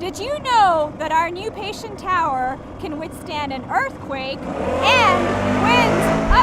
Did you know that our new patient tower can withstand an earthquake and winds